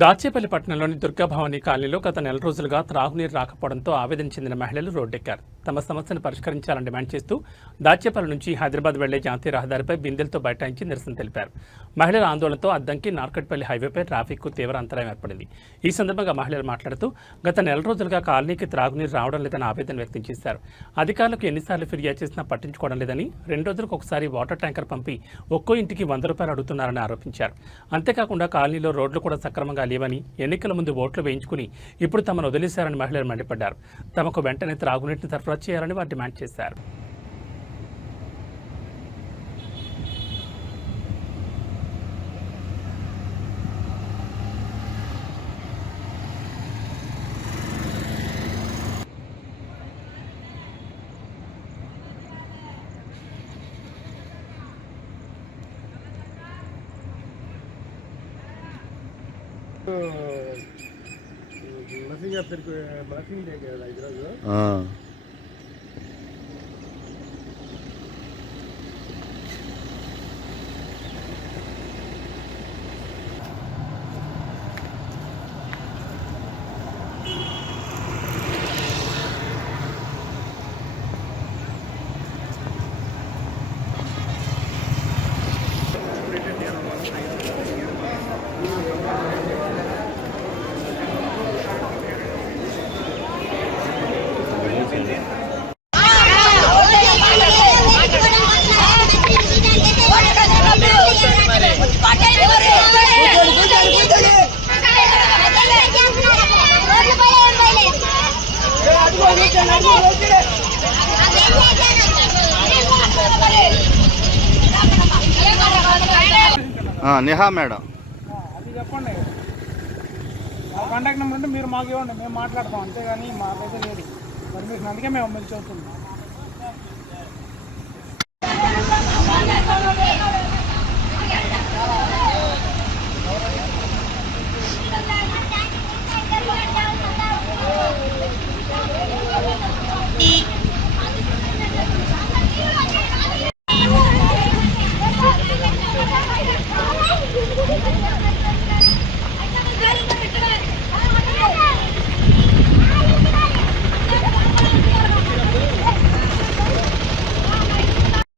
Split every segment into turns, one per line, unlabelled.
దాచేపల్లి పట్టణంలోని దుర్గాభవాని కాలనీలో గత నెల రోజులుగా త్రాగునీరు రాకపోవడంతో ఆవేదన చెందిన మహిళలు రోడ్డెక్కారు. తమ సమస్యను పరిష్కరించాలని డిమాండ్ చేస్తూ దాచేపల్లి నుంచి హైదరాబాద్ వెళ్ళే జాతీయ రహదారిపై బిందెలతో బైఠాయించి నిరసన తెలిపారు. మహిళల ఆందోళనతో అద్దంకి నార్కట్పల్లి హైవేపై ట్రాఫిక్ తీవ్ర అంతరాయం ఏర్పడింది. ఈ సందర్భంగా మహిళలు మాట్లాడుతూ గత నెల రోజులుగా కాలనీకి త్రాగునీరు రావడం లేదని ఆవేదన వ్యక్తం చేశారు. అధికారులకు ఎన్నిసార్లు ఫిర్యాదు చేసినా పట్టించుకోవడం లేదని రెండు రోజులకు ఒకసారి వాటర్ ట్యాంకర్ పంపి ఒక్కో ఇంటికి వంద రూపాయలు అడుగుతున్నారని ఆరోపించారు. అంతేకాకుండా కాలనీలో రోడ్లు కూడా సక్రమంగా లేవని ఎన్నికల ముందు ఓట్లు వేయించుకుని ఇప్పుడు తమను వదిలేశారని మహిళలు మండిపడ్డారు. తమకు వెంటనే త్రాగునీటిని సరఫరా చేయాలని వారు డిమాండ్ చేశారు.
నర్సింగ్ ఆఫీసర్కి నర్సింగ్ డే కదా ఈరోజు
నిహా మేడం.
అది చెప్పండి. కాంటాక్ట్ నెంబర్ ఉంటే మీరు మాకు ఇవ్వండి మేము మాట్లాడతాం అంతేగాని మాకైతే లేదు. పర్మిషన్ అందుకే మేము మిల్చి అవుతున్నాం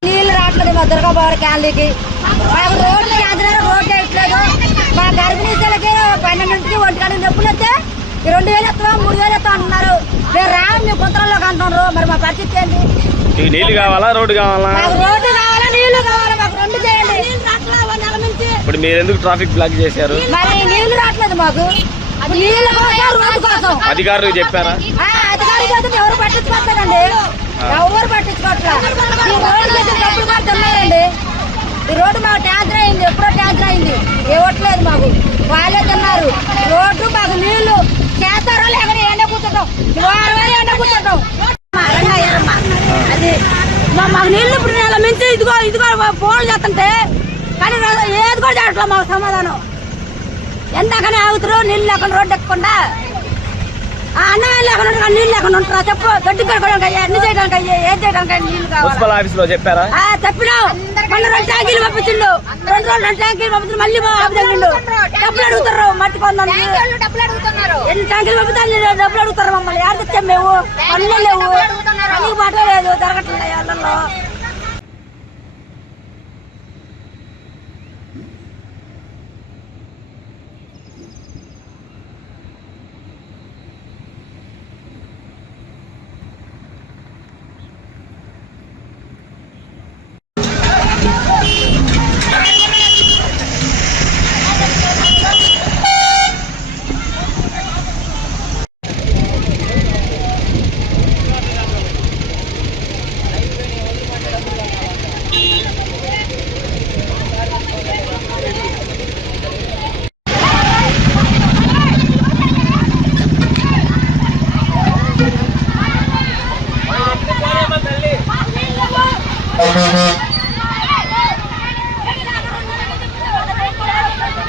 నీళ్ళు రావట్లేదు మా దుర్గాబాబు క్యాన్లీకి మాకు రోడ్లు కేంద్రాలు రోడ్లు వేయట్లేదు మా గర్భిణీలకి పన్నెండింటికి ఒంటి గంటకి నొప్పులు వస్తే రెండు వేలు ఎత్తాం మూడు వేలు ఎత్తాం అంటున్నారు. మేము రాము మీ గుంతలలో అంటున్నారు. మరి మా పరిస్థితి ఏంటి?
నీళ్ళు కావాలా రోడ్డు కావాలా?
రోడ్డు కావాలా నీళ్ళు కావాలా? మాకు రెండు చేయండి.
ఇప్పుడు మీరు ఎందుకు ట్రాఫిక్ బ్లాక్ చేశారు?
మరి నీళ్ళు రావట్లేదు మాకు. కోసం రోడ్డు కోసం.
అధికారులకు చెప్పారా?
అధికారులు ఎవరు పట్టించుకోవట్లేదండి ఎవరు పట్టించుకోవట్లేదు ఈ రోడ్డు చేసిన డబ్బులు కూడా తిన్నారండి ఈ రోడ్డు మాకు ట్యాంకర్ అయింది ఎప్పుడో ట్యాంకర్ అయింది. ఇవ్వట్లేదు మాకు. వాళ్ళే తిన్నారు. రోడ్డు మాకు నీళ్ళు చేస్తారో లేకుండా ఎండ కూర్చుంటాం వారం ఎండ కూర్చుంటాం అది మా- మాకు నీళ్ళు ఇప్పుడు నెల మించి ఇదిగో ఇదిగో ఫోన్లు చేస్తుంటే కానీ ఏది కూడా చేయట్లేదు మాకు సమాధానం. ఎంతకనే ఆగుతారు నీళ్ళు లేకుండా రోడ్డు ఎక్కకుండా లేకుండా నీళ్ళు లేకుండా ఉంటారా? చెప్పు. గడ్డి పెట్టుకోవడానికి అయ్యా, అన్ని చేయడానికి అయ్యా, ఏం చేయడానికి అయ్యా, నీళ్ళు కావాలి?
మున్సిపల్ ఆఫీస్లో చెప్పారా?
ఆ చెప్పినావు. మళ్ళీ రెండు ట్యాంకీలు పంపించిండు. రెండు రోజులు రెండు ట్యాంకీలు పంపించి మళ్ళీ మా తగిలిండు డబ్బులు అడుగుతారు మట్టి ఎన్ని ట్యాంకీలు పంపితే డబ్బులు అడుగుతారు మమ్మల్ని. ఎవరు తెచ్చాం మేము? పనులు లేవు. పనికి బట్టలు లేదు. జరగట్లేదు వాళ్ళలో
Thank you.